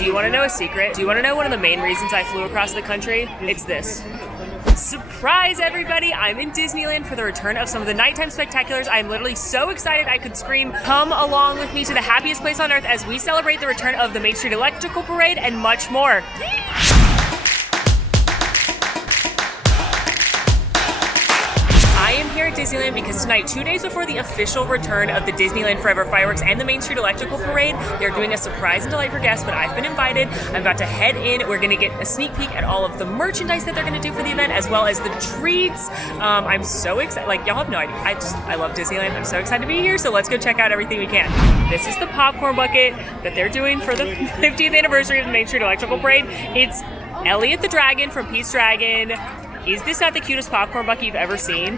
Do you want to know a secret? Do you want to know one of the main reasons I flew across the country? It's this. Surprise, everybody! I'm in Disneyland for the return of some of the nighttime spectaculars. I'm literally so excited I could scream. Come along with me to the happiest place on earth as we celebrate the return of the Main Street Electrical Parade and much more. I am here at Disneyland because tonight, 2 days before the official return of the Disneyland Forever fireworks and the Main Street Electrical Parade, they're doing a surprise and delight for guests, but I've been invited. I'm about to head in. We're going to get a sneak peek at all of the merchandise that they're going to do for the event, as well as the treats. I'm so excited. Like, y'all have no idea. I love Disneyland. I'm so excited to be here, so let's go check out everything we can. This is the popcorn bucket that they're doing for the 50th anniversary of the Main Street Electrical Parade. It's Elliot the Dragon from Pete's Dragon. Is this not the cutest popcorn bucket you've ever seen?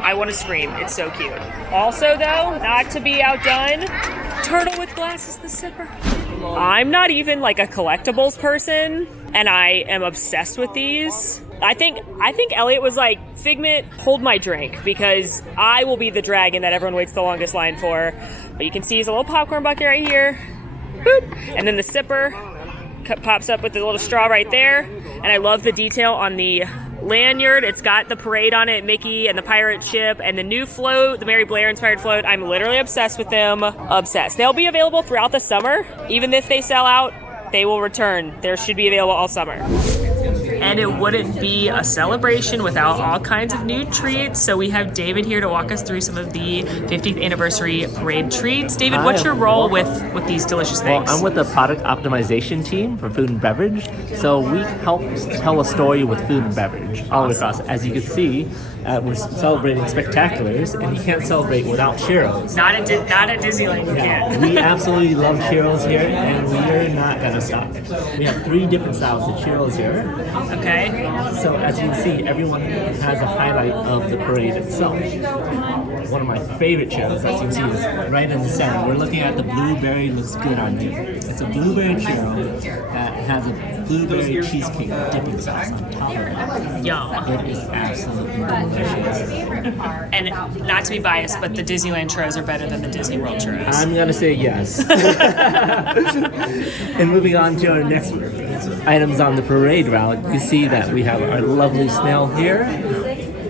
I want to scream. It's so cute. Also, though, not to be outdone, turtle with glasses, the sipper. I'm not even like a collectibles person, and I am obsessed with these. I think Elliot was like, Figment, hold my drink, because I will be the dragon that everyone waits the longest line for. But you can see he's a little popcorn bucket right here. Boop. And then the sipper pops up with the little straw right there. And I love the detail on the lanyard. It's got the parade on it, Mickey and the pirate ship, and the new float, the Mary Blair inspired float. I'm literally obsessed with them. Obsessed. They'll be available throughout the summer. Even if they sell out, they will return. They should be available all summer. And it wouldn't be a celebration without all kinds of new treats. So we have David here to walk us through some of the 50th anniversary parade treats. David, what's your role with these delicious things? Well, I'm with the product optimization team for food and beverage. So we help tell a story with food and beverage all across. As you can see, we're celebrating spectaculars, and you can't celebrate without churros. Not at Disneyland, you can't. We absolutely love churros here, and we are not going to stop. We have 3 different styles of churros here. Okay. So as you can see, everyone has a highlight of the parade itself. One of my favorite churros, as you can see, is right in the center. We're looking at the blueberry, looks good on you. It's a blueberry churro that has a blueberry cheesecake dipping sauce on top of it. Yum. It is absolutely delicious. And not to be biased, but the Disneyland churros are better than the Disney World churros. I'm going to say yes. And moving on to our next items on the parade route, you see that we have our lovely snail here.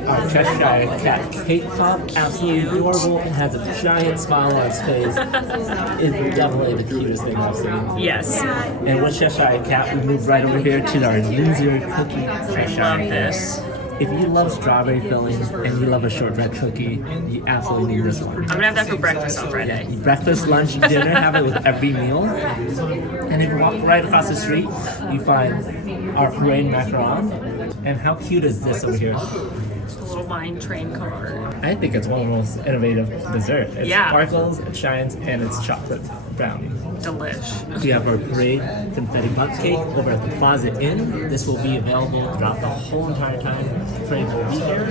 Our Cheshire Cat cake pop, absolutely adorable. It has a giant smile on its face. It's definitely the cutest thing I've seen. Yes. And with Cheshire Cat, we move right over here to our Lindsay cookie. I love this. If you love strawberry fillings and you love a shortbread cookie, you absolutely need this one. I'm gonna have that for breakfast on Friday. Breakfast, lunch, dinner, have it with every meal. And if you walk right across the street, you find our parade macaron. And how cute is this over here? A little mine train card. I think it's one of the most innovative desserts. It Yeah. sparkles, it shines, and it's chocolate brownie. Delish. We have our parade confetti bundt cake over at the Plaza Inn. This will be available throughout the whole entire time the parade will be here.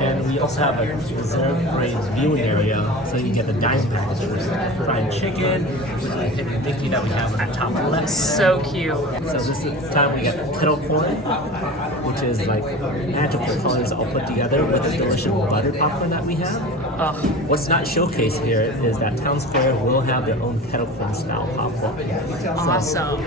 And we also have a reserved parade viewing area, so you get the dining package for fried chicken, with the Mickey that we have at top left. So cute. So this is the time we get kettle corn, which is like magical colors all put together with the delicious butter popcorn that we have. What's not showcased here is that Town Square will have their own kettle corn style popcorn. Awesome.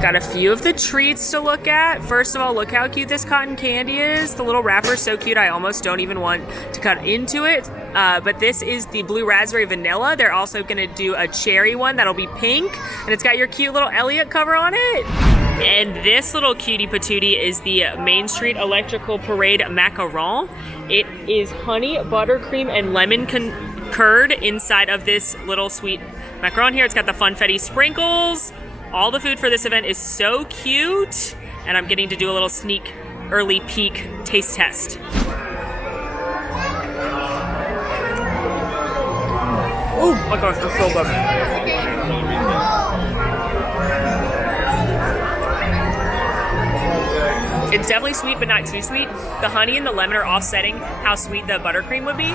Got a few of the treats to look at. First of all, look how cute this cotton candy is. The little wrapper is so cute, I almost don't even want to cut into it. But this is the blue raspberry vanilla. They're also gonna do a cherry one that'll be pink, and it's got your cute little Elliot cover on it. And this little cutie patootie is the Main Street Electrical Parade macaron. It is honey, buttercream, and lemon curd inside of this little sweet macaron here. It's got the funfetti sprinkles. All the food for this event is so cute. And I'm getting to do a little sneak early peek taste test. Oh my gosh, it's so good. It's definitely sweet, but not too sweet. The honey and the lemon are offsetting how sweet the buttercream would be.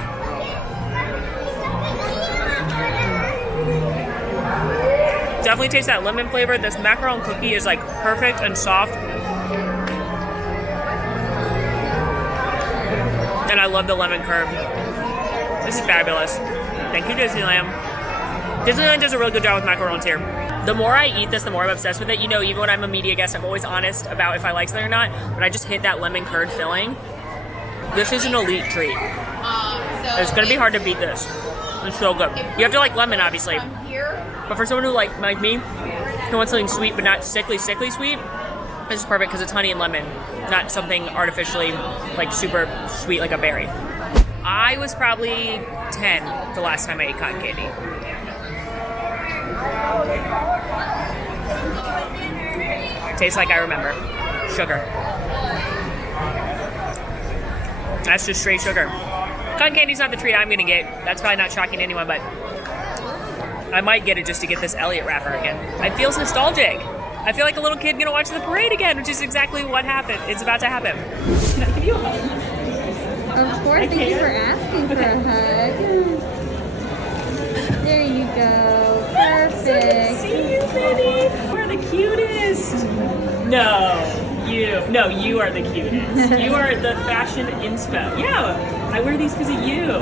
Definitely taste that lemon flavor. This macaron cookie is like perfect and soft. And I love the lemon curd. This is fabulous. Thank you, Disneyland. Disneyland does a really good job with macarons here. The more I eat this, the more I'm obsessed with it. You know, even when I'm a media guest, I'm always honest about if I like something or not. But I just hit that lemon curd filling. This is an elite treat. It's gonna be hard to beat this. It's so good. You have to like lemon, obviously. But for someone who like me, who wants something sweet but not sickly sweet, this is perfect because it's honey and lemon, not something artificially like super sweet like a berry. I was probably 10 the last time I ate cotton candy. Tastes like I remember. Sugar. That's just straight sugar. Cotton candy's not the treat I'm gonna get. That's probably not shocking to anyone, but I might get it just to get this Elliot wrapper again. It feels nostalgic. I feel like a little kid gonna watch the parade again, which is exactly what happened. It's about to happen. Can I give you a hug? Of course, thank you for asking for a hug. There you go. Perfect. So see you, Minnie. You're the cutest. No, you are the cutest. You are the fashion inspo. Yeah, I wear these because of you.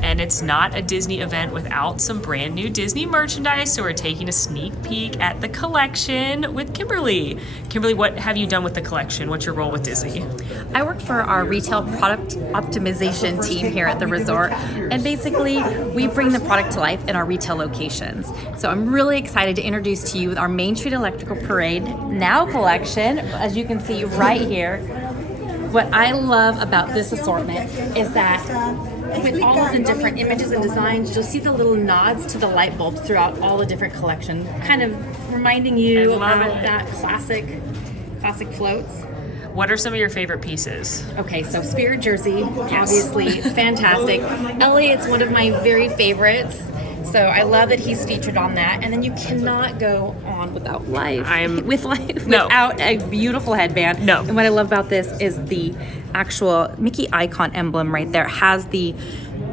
And it's not a Disney event without some brand new Disney merchandise, so we're taking a sneak peek at the collection with Kimberly. Kimberly, what have you done with the collection? What's your role with Disney? I work for our retail product optimization team here at the resort, and basically we bring the product to life in our retail locations. So I'm really excited to introduce to you our Main Street Electrical Parade Now collection, as you can see right here. What I love about this assortment is that with all of the different images and designs, you'll see the little nods to the light bulbs throughout all the different collections, kind of reminding you about that classic floats. What are some of your favorite pieces? Okay, so Spirit Jersey, obviously fantastic. Elliot's one of my very favorites. So I love that he's featured on that. And then you cannot go on without without a beautiful headband. No. And what I love about this is the actual Mickey icon emblem right there. It has the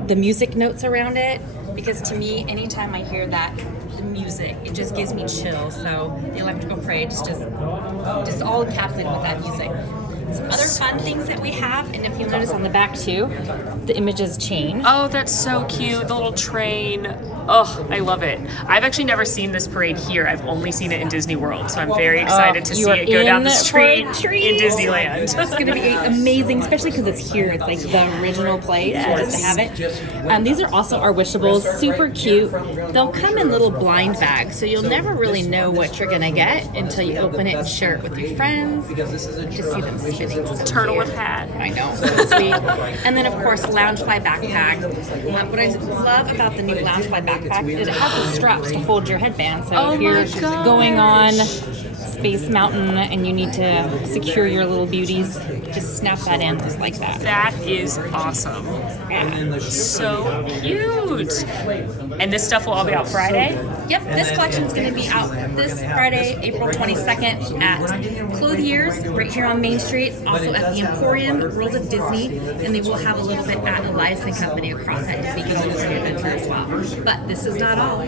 music notes around it, because to me, anytime I hear that music, it just gives me chills. So the Electrical Parade just all encapsulated with that music. Some other fun things that we have, and if you'll notice on the back too, the images change. Oh, that's so cute. The little train. Oh, I love it. I've actually never seen this parade here. I've only seen it in Disney World, so I'm very excited to see it go down the street in Disneyland. It's going to be amazing, especially because it's here. It's like the original place just to have it. These are also our wishables, super cute. They'll come in little blind bags, so you'll never really know what you're going to get until you open it and share it with your friends. Just see them spinning. So Turtle cute. with hat. I know, so sweet. And then, of course, Loungefly backpack. What I love about the new Loungefly backpack is it has the straps to hold your headband. So if you're going on Space Mountain and you need to secure your little beauties, just snap that in just like that. That is awesome. Yeah. So cute. And this stuff will all be out Friday? Yep, this collection is going to be out this Friday, April 22nd at CUTEST right here on Main Street, also at the Emporium, World of Disney, and they will have a little bit at Elias & Company across at Disney California Adventure as well. But this is not all.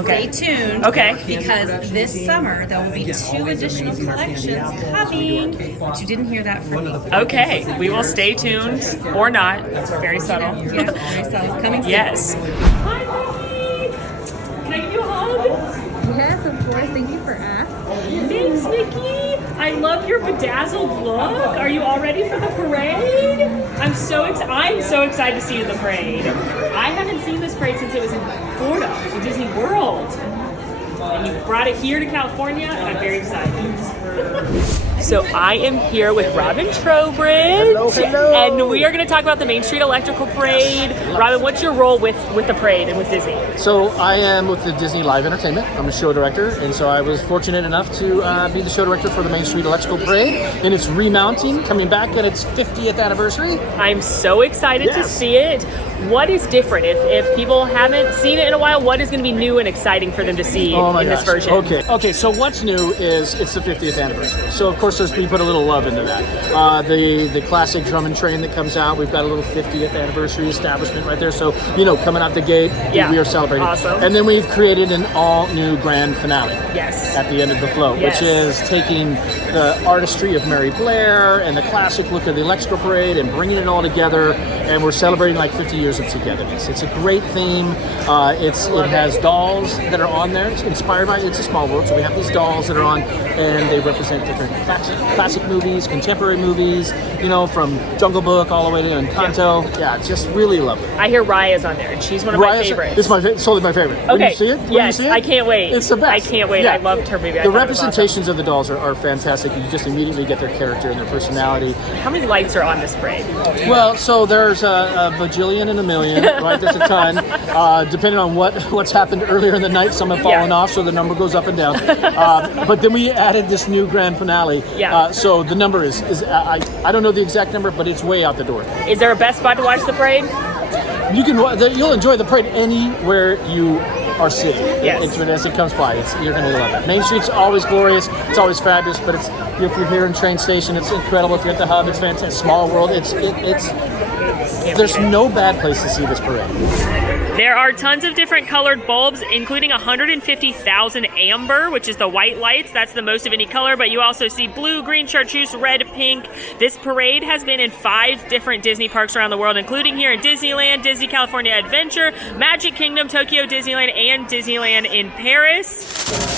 Okay. Stay tuned. Okay. Because this summer there will be 2 additional collections coming. But you didn't hear that from me. Okay. We will stay tuned or not. It's very subtle. Yeah, very subtle. Coming soon. Yes. Hi, Mickey. Can I give you a hug? Yes, of course. Thank you for asking. Thanks, Mickey. I love your bedazzled look. Are you all ready for the parade? I'm so excited to see you in the parade. I haven't seen this parade since it was in Florida, in Disney World. And you brought it here to California, and I'm very excited. So I am here with Robin Trowbridge, and we are going to talk about the Main Street Electrical Parade. Robin, what's your role with the parade and with Disney? So I am with the Disney Live Entertainment. I'm a show director, and so I was fortunate enough to be the show director for the Main Street Electrical Parade, and it's remounting, coming back at its 50th anniversary. I'm so excited to see it. What is different? If people haven't seen it in a while, what is going to be new and exciting for them to see in this version? Okay, so what's new is it's the 50th anniversary. So of course we put a little love into that. The classic drum and train that comes out, we've got a little 50th anniversary establishment right there. So, coming out the gate, we are celebrating. Awesome. And then we've created an all-new grand finale. Yes. At the end of the float, which is taking the artistry of Mary Blair and the classic look of the Electrical Parade and bringing it all together. And we're celebrating like 50 years years of togetherness. It's a great theme. It has dolls that are on there. It's inspired by It's a Small World, so we have these dolls that are on, and they represent different classic movies, contemporary movies, from Jungle Book all the way to Encanto. Yeah, it's just really lovely. I hear Raya's on there, and she's one of my favorites. This is totally my favorite. Okay. When you see it? Yes, I can't wait. It's the best. I can't wait. Yeah. I loved her movie. The representations of the dolls are fantastic. You just immediately get their character and their personality. How many lights are on this parade? Well, so there's a bajillion and a million, right? There's a ton. Depending on what's happened earlier in the night, some have fallen off, so the number goes up and down. But then we added this new grand finale. Yeah. So the number is I don't know the exact number, but it's way out the door. Is there a best spot to watch the parade? You'll enjoy the parade anywhere you are sitting. Yes. As it comes by, you're going to love it. Main Street's always glorious. It's always fabulous. But if you're here in train station, it's incredible. If you're at the hub, it's fantastic. Small World, there's no bad place to see this parade. There are tons of different colored bulbs, including 150,000 amber, which is the white lights. That's the most of any color, but you also see blue, green, chartreuse, red, pink. This parade has been in 5 different Disney parks around the world, including here in Disneyland, Disney California Adventure, Magic Kingdom, Tokyo Disneyland, and Disneyland in Paris.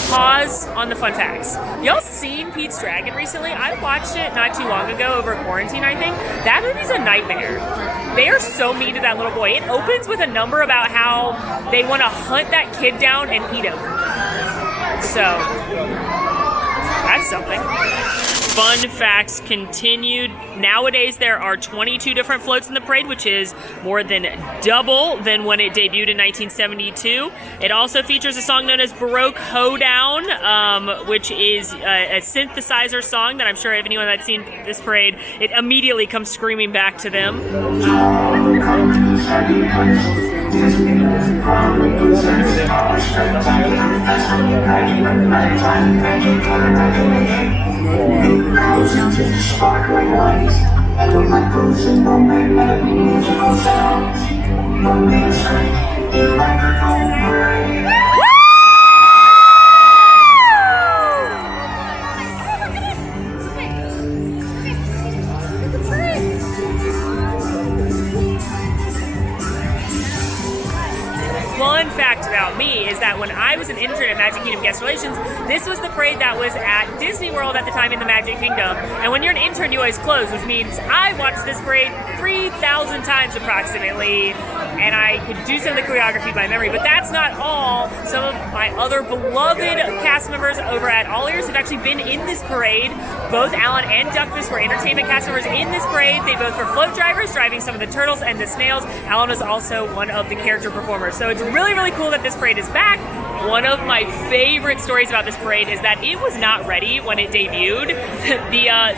Pause on the fun facts. Y'all seen Pete's Dragon recently? I watched it not too long ago over quarantine, I think. That movie's a nightmare. They are so mean to that little boy. It opens with a number about how they want to hunt that kid down and eat him. So, that's something. Fun facts continued. Nowadays, there are 22 different floats in the parade, which is more than double than when it debuted in 1972. It also features a song known as Baroque Hoedown, which is a synthesizer song that I'm sure if anyone that's seen this parade, it immediately comes screaming back to them. Sparkling lights, the ripples in the wind, the musical sounds, the main street, the microphone parade. Fun fact about me is that when I was an intern at Magic Kingdom Guest Relations, this was the parade that was at Disney World at the time in the Magic Kingdom. And when you're an intern, you always close, which means I watched this parade 3,000 times approximately, and I could do some of the choreography by memory. But that's not all. Some of my other beloved cast members over at AllEars have actually been in this parade. Both Alan and Duckfish were entertainment cast members in this parade. They both were float drivers, driving some of the turtles and the snails. Alan was also one of the character performers. So it's really, really cool that this parade is back. One of my favorite stories about this parade is that it was not ready when it debuted.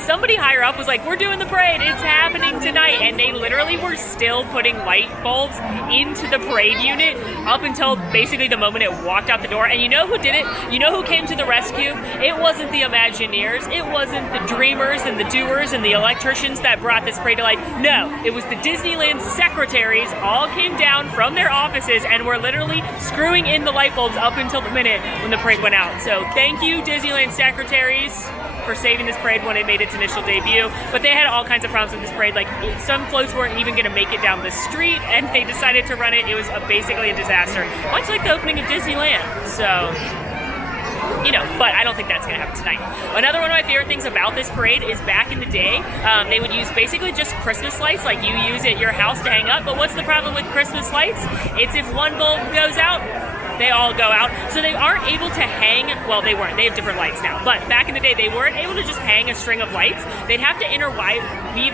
Somebody higher up was like, "We're doing the parade, it's happening tonight," and they literally were still putting light bulbs into the parade unit up until basically the moment it walked out the door. And you know who did it? You know who came to the rescue? It wasn't the Imagineers, it wasn't the dreamers and the doers and the electricians that brought this parade to life. No, it was the Disneyland secretaries all came down from their offices and were literally screwing in the light bulbs up until the minute when the parade went out. So thank you, Disneyland secretaries, for saving this parade when it made its initial debut. But they had all kinds of problems with this parade. Like, some floats weren't even going to make it down the street, and they decided to run it. It was basically a disaster, much like the opening of Disneyland. So, but I don't think that's going to happen tonight. Another one of my favorite things about this parade is back in the day, they would use basically just Christmas lights like you use at your house to hang up. But what's the problem with Christmas lights? It's if one bulb goes out, they all go out. So they aren't able to hang, well, they weren't. They have different lights now. But back in the day, they weren't able to just hang a string of lights. They'd have to interweave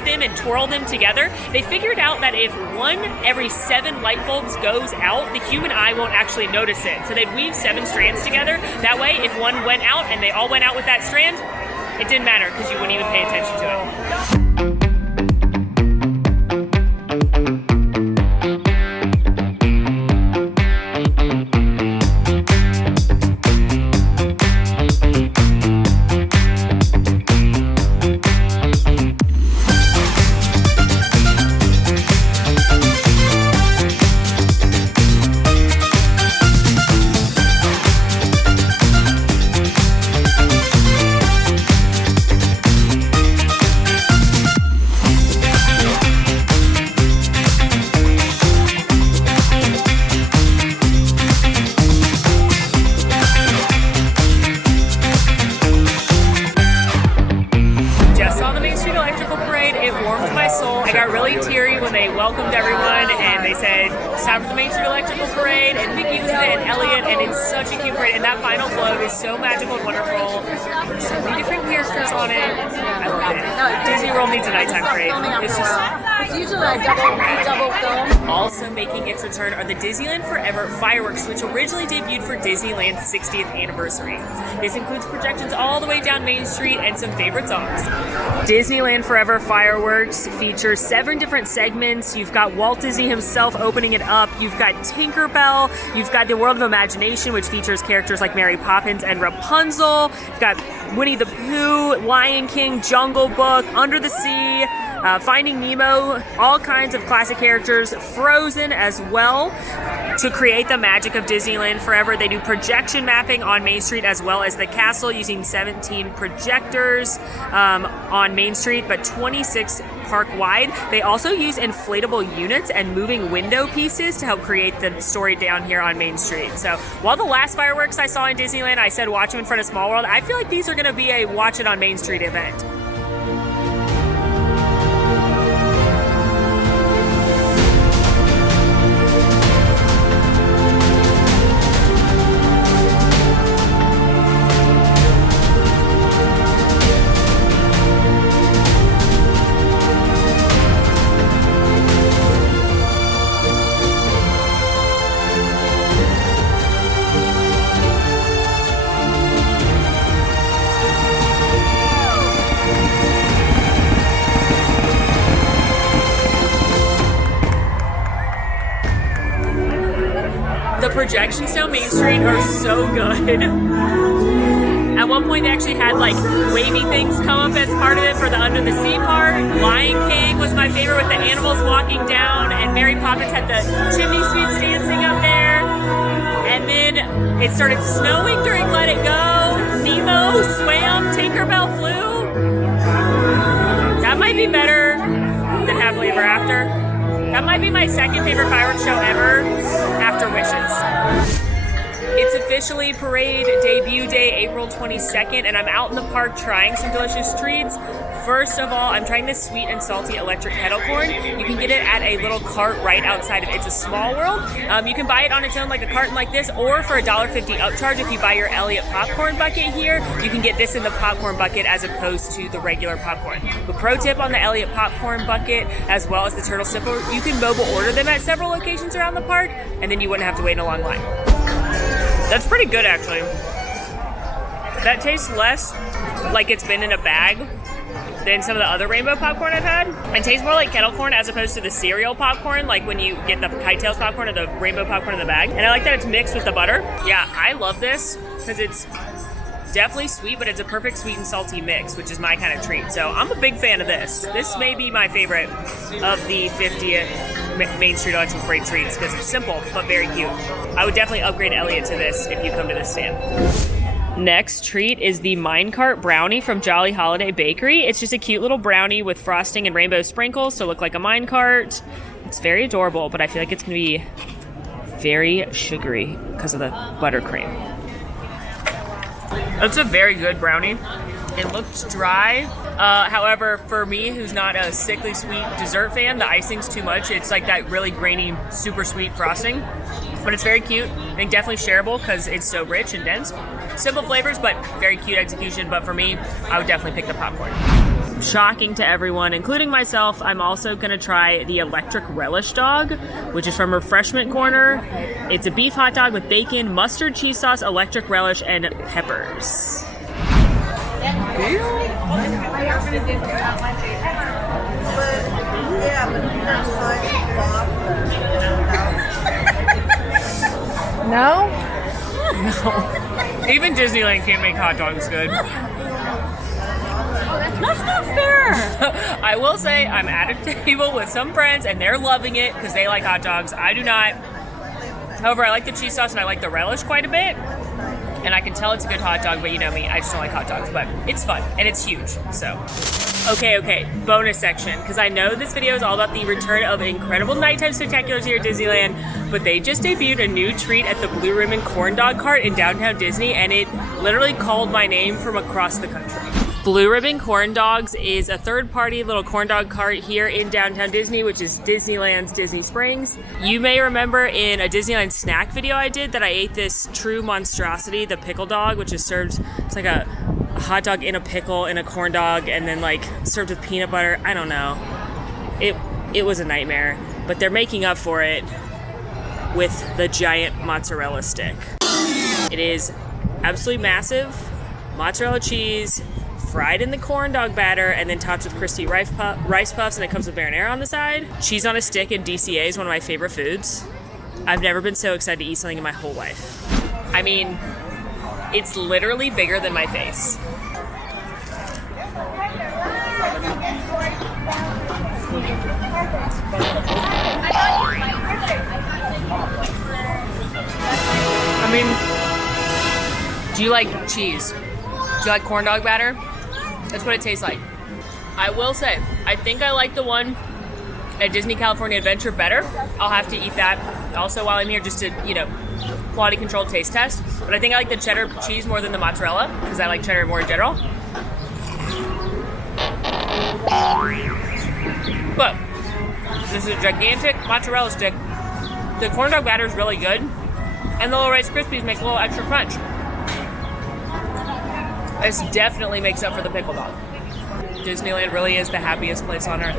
them and twirl them together. They figured out that if one every 7 light bulbs goes out, the human eye won't actually notice it. So they'd weave 7 strands together. That way, if one went out and they all went out with that strand, it didn't matter because you wouldn't even pay attention to it. got really teary when they welcomed everyone and they said, it's time for the Main Street Electrical Parade, and Mickey was in it, and Elliot, and it's such a cute parade. And that final float is so magical and wonderful. So many different characters on it. I love it. Disney World needs a nighttime parade. It's just... It's usually a double film. Also making its return are the Disneyland Forever fireworks, which originally debuted for Disneyland's 60th anniversary. This includes projections all the way down Main Street and some favorite songs. Disneyland Forever fireworks feature 7 different segments. You've got Walt Disney himself opening it up. You've got Tinkerbell. You've got the World of Imagination, which features characters like Mary Poppins and Rapunzel. You've got Winnie the Pooh, Lion King, Jungle Book, Under the Sea, Finding Nemo, all kinds of classic characters, Frozen as well. To create the magic of Disneyland Forever, they do projection mapping on Main Street as well as the castle using 17 projectors on Main Street, but 26 park-wide. They also use inflatable units and moving window pieces to help create the story down here on Main Street. So while the last fireworks I saw in Disneyland, I said watch them in front of Small World, I feel like these are going to be a watch it on Main Street event. The projections down Main Street are so good. At one point they actually had like wavy things come up as part of it for the Under the Sea part. Lion King was my favorite with the animals walking down, and Mary Poppins had the chimney sweeps dancing up there. And then it started snowing during Let It Go. Nemo swam, Tinkerbell flew. That might be better than Happily Ever After. That might be my second favorite fireworks show ever, after Wishes. It's officially parade debut day, April 22nd, and I'm out in the park trying some delicious treats. First of all, I'm trying this sweet and salty electric kettle corn. You can get it at a little cart right outside of It's a Small World. You can buy it on its own like a carton like this, or for $1.50 upcharge if you buy your Elliot popcorn bucket here, you can get this in the popcorn bucket as opposed to the regular popcorn. But pro tip on the Elliot popcorn bucket, as well as the turtle sipper, you can mobile order them at several locations around the park, and then you wouldn't have to wait in a long line. That's pretty good, actually. That tastes less like it's been in a bag than some of the other rainbow popcorn I've had. It tastes more like kettle corn as opposed to the cereal popcorn, like when you get the Kitetails popcorn or the rainbow popcorn in the bag. And I like that it's mixed with the butter. Yeah, I love this because it's definitely sweet, but it's a perfect sweet and salty mix, which is my kind of treat. So I'm a big fan of this. This may be my favorite of the 50th Main Street Electrical Parade treats because it's simple, but very cute. I would definitely upgrade Elliot to this if you come to this stand. Next treat is the Minecart Brownie from Jolly Holiday Bakery. It's just a cute little brownie with frosting and rainbow sprinkles to look like a minecart. It's very adorable, but I feel like it's going to be very sugary because of the buttercream. It's a very good brownie. It looks dry. However, for me, who's not a sickly sweet dessert fan, the icing's too much. It's like that really grainy, super sweet frosting. But it's very cute. I think definitely shareable because it's so rich and dense. Simple flavors, but very cute execution. But for me, I would definitely pick the popcorn. Shocking to everyone, including myself, I'm also going to try the electric relish dog, which is from Refreshment Corner. It's a beef hot dog with bacon, mustard cheese sauce, electric relish, and peppers. No? No. Even Disneyland can't make hot dogs good. That's not fair. I will say I'm at a table with some friends and they're loving it because they like hot dogs. I do not. However, I like the cheese sauce and I like the relish quite a bit. And I can tell it's a good hot dog, but you know me, I just don't like hot dogs. But it's fun and it's huge, so. Okay, bonus section, because I know this video is all about the return of incredible nighttime spectaculars here at Disneyland, but they just debuted a new treat at the Blue Ribbon Corn Dog Cart in downtown Disney, and it literally called my name from across the country. Blue Ribbon Corn Dogs is a third-party little corn dog cart here in downtown Disney, which is Disneyland's Disney Springs. You may remember in a Disneyland snack video I did that I ate this true monstrosity, the pickle dog, which is served, it's like a hot dog in a pickle in a corn dog and then like served with peanut butter. I don't know. It was a nightmare, but they're making up for it with the giant mozzarella stick. It is absolutely massive, mozzarella cheese, fried in the corn dog batter, and then topped with crispy rice puffs, and it comes with marinara on the side. Cheese on a stick in DCA is one of my favorite foods. I've never been so excited to eat something in my whole life. I mean, it's literally bigger than my face. I mean, do you like cheese? Do you like corn dog batter? That's what it tastes like. I will say, I think I like the one at Disney California Adventure better. I'll have to eat that also while I'm here just to, you know, quality control taste test. But I think I like the cheddar cheese more than the mozzarella because I like cheddar more in general. But this is a gigantic mozzarella stick. The corn dog batter is really good. And the little Rice Krispies make a little extra crunch. This definitely makes up for the pickle dog. Disneyland really is the happiest place on earth.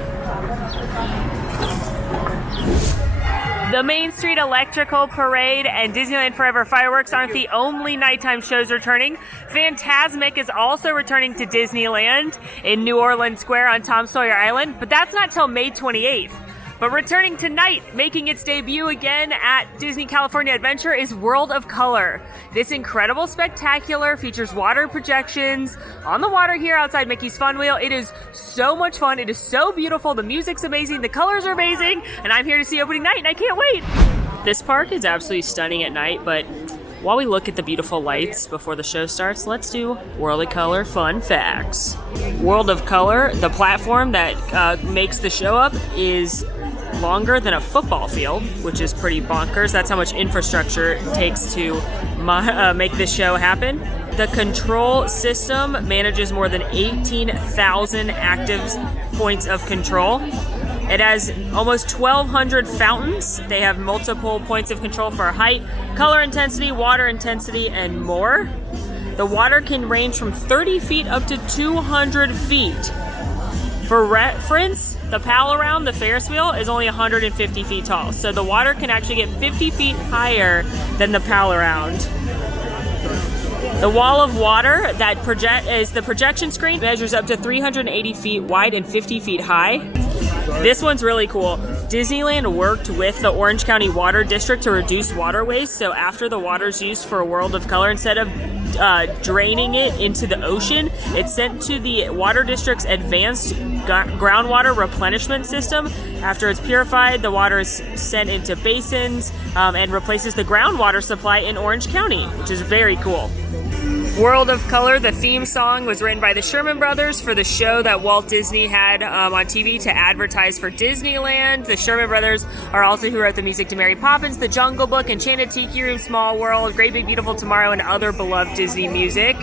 The Main Street Electrical Parade and Disneyland Forever fireworks aren't the only nighttime shows returning. Fantasmic is also returning to Disneyland in New Orleans Square on Tom Sawyer Island, but that's not till May 28th. But returning tonight, making its debut again at Disney California Adventure, is World of Color. This incredible spectacular features water projections on the water here outside Mickey's Fun Wheel. It is so much fun. It is so beautiful. The music's amazing. The colors are amazing. And I'm here to see opening night, and I can't wait. This park is absolutely stunning at night, but while we look at the beautiful lights before the show starts, let's do World of Color fun facts. World of Color, the platform that makes the show up, is longer than a football field, which is pretty bonkers. That's how much infrastructure it takes to make this show happen. The control system manages more than 18,000 active points of control. It has almost 1,200 fountains. They have multiple points of control for height, color intensity, water intensity, and more. The water can range from 30 feet up to 200 feet. For reference, the Pal Around, the Ferris wheel, is only 150 feet tall. So the water can actually get 50 feet higher than the Pal Around. The wall of water that is the projection screen measures up to 380 feet wide and 50 feet high. This one's really cool. Disneyland worked with the Orange County Water District to reduce water waste. So after the water's used for World of Color, instead of draining it into the ocean, it's sent to the Water District's advanced groundwater replenishment system. After it's purified, the water is sent into basins and replaces the groundwater supply in Orange County, which is very cool. World of Color, the theme song, was written by the Sherman Brothers for the show that Walt Disney had on TV to advertise for Disneyland. The Sherman Brothers are also who wrote the music to Mary Poppins, The Jungle Book, Enchanted Tiki Room, Small World, Great Big Beautiful Tomorrow, and other beloved Disney music.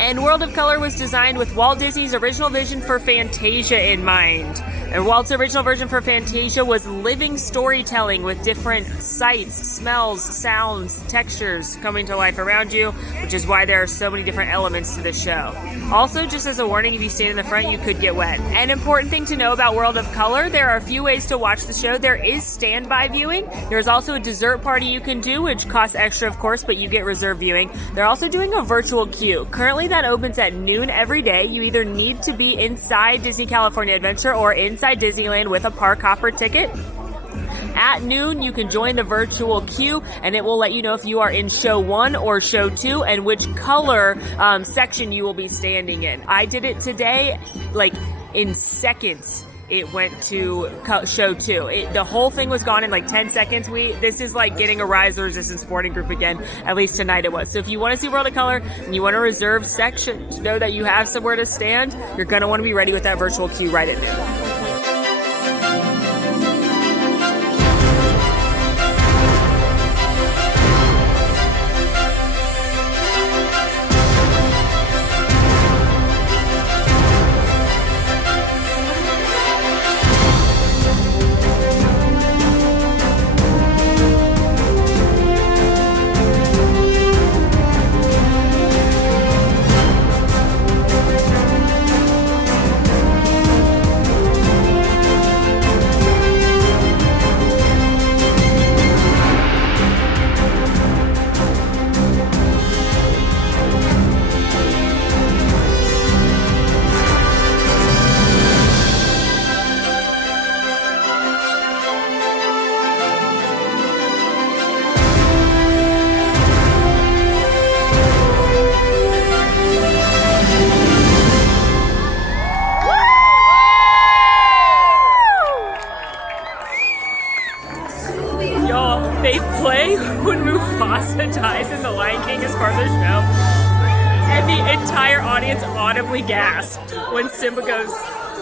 And World of Color was designed with Walt Disney's original vision for Fantasia in mind. And Walt's original version for Fantasia was living storytelling with different sights, smells, sounds, textures coming to life around you, which is why there are so many different elements to the show. Also, just as a warning, if you stand in the front, you could get wet. An important thing to know about World of Color, there are a few ways to watch the show. There is standby viewing. There's also a dessert party you can do, which costs extra, of course, but you get reserved viewing. They're also doing a virtual queue. Currently, that opens at noon every day. You either need to be inside Disney California Adventure or inside Disneyland with a park hopper ticket. At noon, you can join the virtual queue, and it will let you know if you are in show 1 or show 2 and which color section you will be standing in. I did it today, like in seconds. It went to show 2. The whole thing was gone in like 10 seconds. This is like getting a Rise of the Resistance sporting group again. At least tonight it was. So if you want to see World of Color and you want to reserve section, know that you have somewhere to stand, you're going to want to be ready with that virtual queue right at noon. entire audience audibly gasped when Simba goes,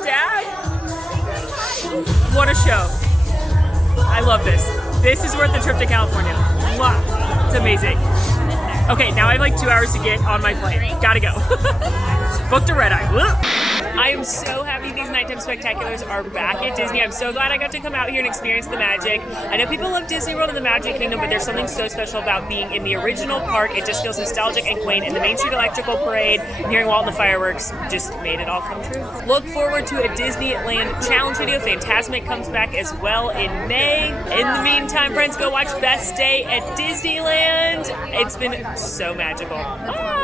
"Dad!" What a show. I love this. This is worth the trip to California. Wow. It's amazing. Okay, now I have like 2 hours to get on my plane. Gotta go. Booked a red eye. I am so happy these nighttime spectaculars are back at Disney. I'm so glad I got to come out here and experience the magic. I know people love Disney World and the Magic Kingdom, but there's something so special about being in the original park. It just feels nostalgic and quaint, and the Main Street Electrical Parade and hearing Walt and the fireworks just made it all come true. Look forward to a Disneyland challenge video. Fantasmic comes back as well in May. In the meantime, friends, go watch Best Day at Disneyland. It's been so magical. Bye!